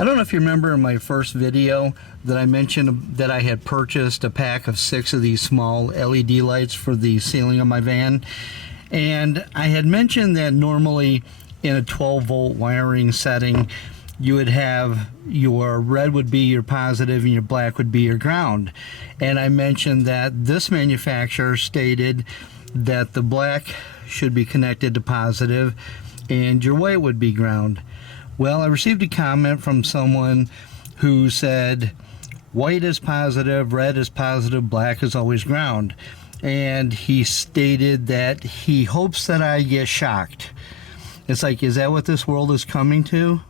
I don't know if you remember in my first video that I mentioned that I had purchased a pack of 6 of these small LED lights for the ceiling of my van. And I had mentioned that normally in a 12-volt wiring setting, you would have your red would be your positive and your black would be your ground. And I mentioned that this manufacturer stated that the black should be connected to positive and your white would be ground. Well, I received a comment from someone who said white is positive, red is positive, black is always ground. And he stated that he hopes that I get shocked. It's like, is that what this world is coming to?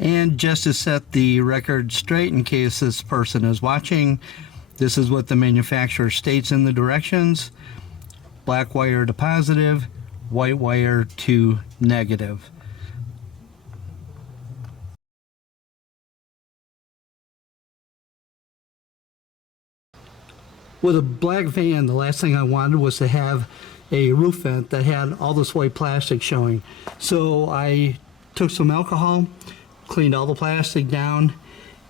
And just to set the record straight in case this person is watching, this is what the manufacturer states in the directions: black wire to positive, white wire to negative. With a black van, the last thing I wanted was to have a roof vent that had all this white plastic showing. So I took some alcohol, cleaned all the plastic down,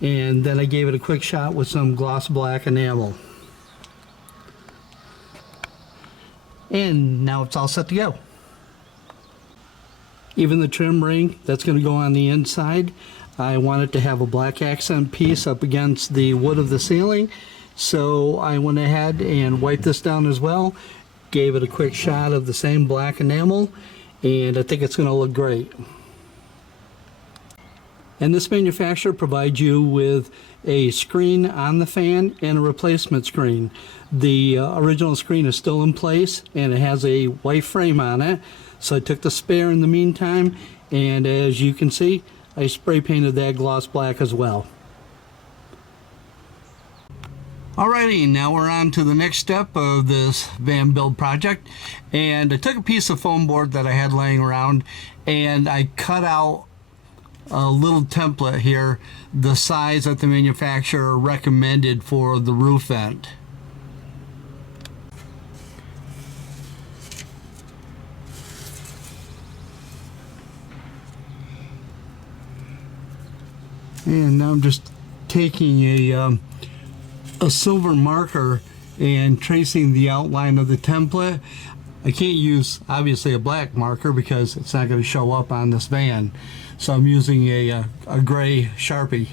and then I gave it a quick shot with some gloss black enamel. And now it's all set to go. Even the trim ring that's going to go on the inside, I wanted to have a black accent piece up against the wood of the ceiling. So I went ahead and wiped this down as well, gave it a quick shot of the same black enamel, and I think it's going to look great. And this manufacturer provides you with a screen on the fan and a replacement screen. The original screen is still in place and it has a white frame on it. So I took the spare in the meantime, and as you can see, I spray painted that gloss black as well. Alrighty, now we're on to the next step of this van build project, and I took a piece of foam board that I had laying around and I cut out a little template here, the size that the manufacturer recommended for the roof vent. And now I'm just taking a silver marker and tracing the outline of the template. I can't use obviously a black marker because it's not going to show up on this van, so I'm using a gray Sharpie.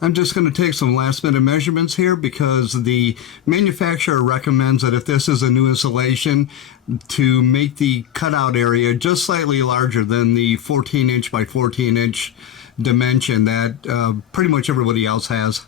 I'm just going to take some last minute measurements here because the manufacturer recommends that if this is a new installation, to make the cutout area just slightly larger than the 14-inch by 14-inch dimension that pretty much everybody else has.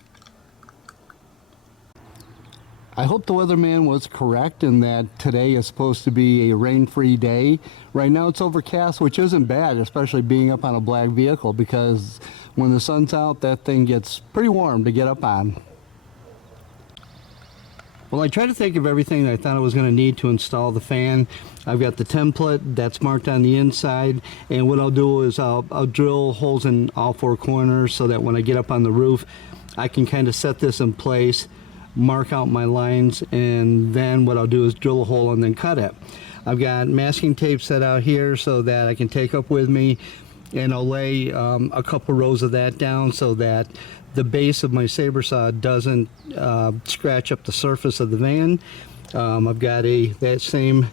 I hope the weatherman was correct in that today is supposed to be a rain-free day. Right now it's overcast, which isn't bad, especially being up on a black vehicle, because when the sun's out, that thing gets pretty warm to get up on. Well, I tried to think of everything that I thought I was going to need to install the fan. I've got the template that's marked on the inside, and what I'll do is I'll drill holes in all 4 corners so that when I get up on the roof, I can kind of set this in place, mark out my lines, and then what I'll do is drill a hole and then cut it. I've got masking tape set out here so that I can take up with me, and I'll lay a couple rows of that down so that the base of my saber saw doesn't scratch up the surface of the van. I've got that same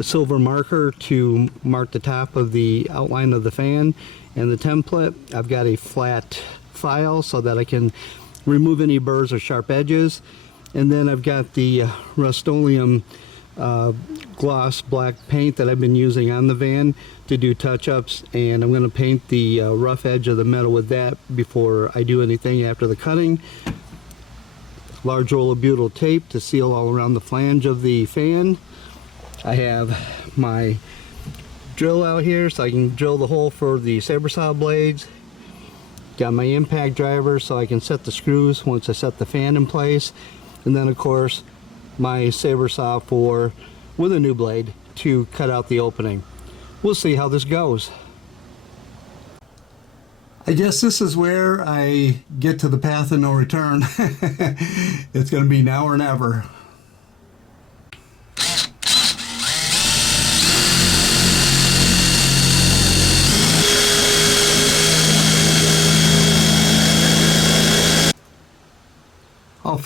silver marker to mark the top of the outline of the fan and the template. I've got a flat file so that I can remove any burrs or sharp edges, and then I've got the Rust-Oleum gloss black paint that I've been using on the van to do touch-ups, and I'm going to paint the rough edge of the metal with that before I do anything after the cutting. Large roll of butyl tape to seal all around the flange of the fan. I have my drill out here so I can drill the hole for the saber saw blades. Got my impact driver so I can set the screws once I set the fan in place, and then of course my saber saw with a new blade to cut out the opening. We'll see how this goes. I guess this is where I get to the path of no return. It's going to be now or never.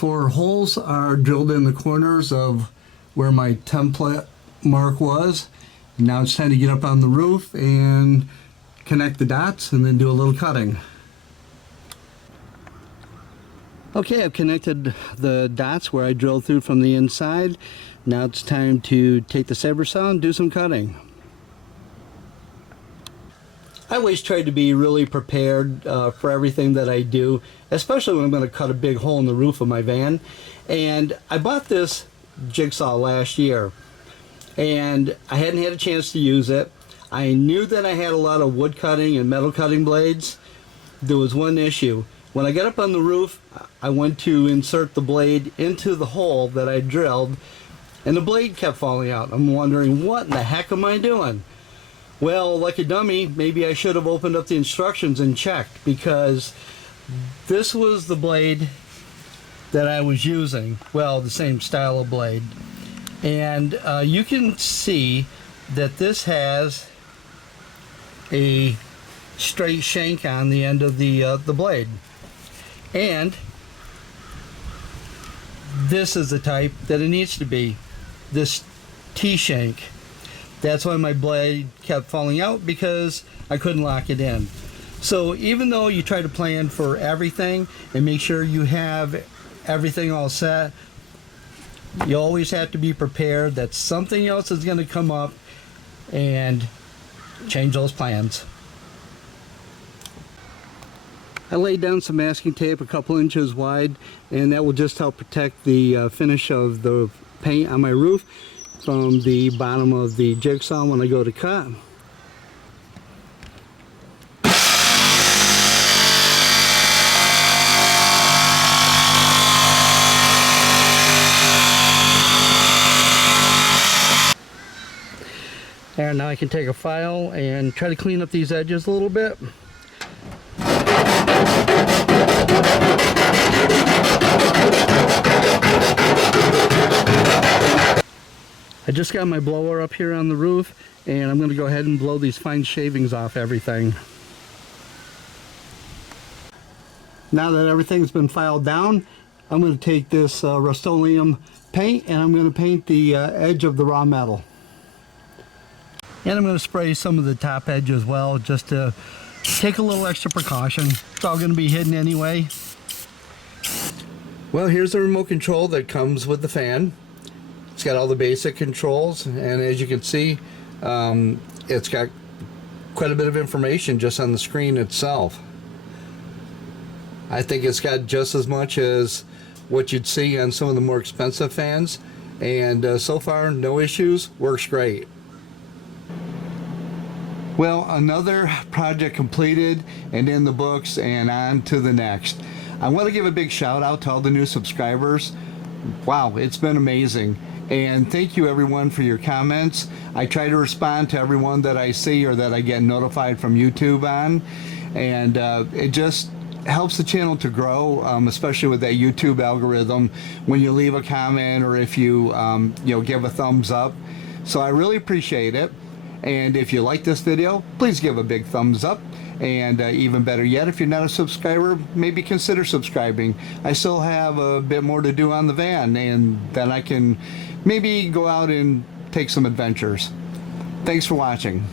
4 holes are drilled in the corners of where my template mark was. Now it's time to get up on the roof and connect the dots and then do a little cutting. Okay, I've connected the dots where I drilled through from the inside. Now it's time to take the saber saw and do some cutting. I always try to be really prepared for everything that I do, especially when I'm going to cut a big hole in the roof of my van. And I bought this jigsaw last year, and I hadn't had a chance to use it. I knew that I had a lot of wood cutting and metal cutting blades. There was one issue. When I got up on the roof, I went to insert the blade into the hole that I drilled, and the blade kept falling out. I'm wondering, what in the heck am I doing? Well, like a dummy, maybe I should have opened up the instructions and checked, because this was the blade that I was using. Well, the same style of blade. And you can see that this has a straight shank on the end of the blade. And this is the type that it needs to be, this T-shank. That's why my blade kept falling out, because I couldn't lock it in. So even though you try to plan for everything and make sure you have everything all set, you always have to be prepared that something else is going to come up and change those plans. I laid down some masking tape a couple inches wide, and that will just help protect the finish of the paint on my roof from the bottom of the jigsaw when I go to cut. And now I can take a file and try to clean up these edges a little bit. I just got my blower up here on the roof, and I'm going to go ahead and blow these fine shavings off everything. Now that everything's been filed down, I'm going to take this Rust-Oleum paint and I'm going to paint the edge of the raw metal. And I'm going to spray some of the top edge as well, just to take a little extra precaution. It's all going to be hidden anyway. Well, here's the remote control that comes with the fan. It's got all the basic controls, and as you can see, it's got quite a bit of information just on the screen itself. I think it's got just as much as what you'd see on some of the more expensive fans, and so far no issues, works great. Well, another project completed and in the books, and on to the next. I want to give a big shout out to all the new subscribers. Wow, it's been amazing. And thank you everyone for your comments. I try to respond to everyone that I see or that I get notified from YouTube on, and it just helps the channel to grow, especially with that YouTube algorithm when you leave a comment or if you give a thumbs up. So I really appreciate it. And if you like this video, please give a big thumbs up. And even better yet, if you're not a subscriber, maybe consider subscribing. I still have a bit more to do on the van, and then I can maybe go out and take some adventures. Thanks for watching.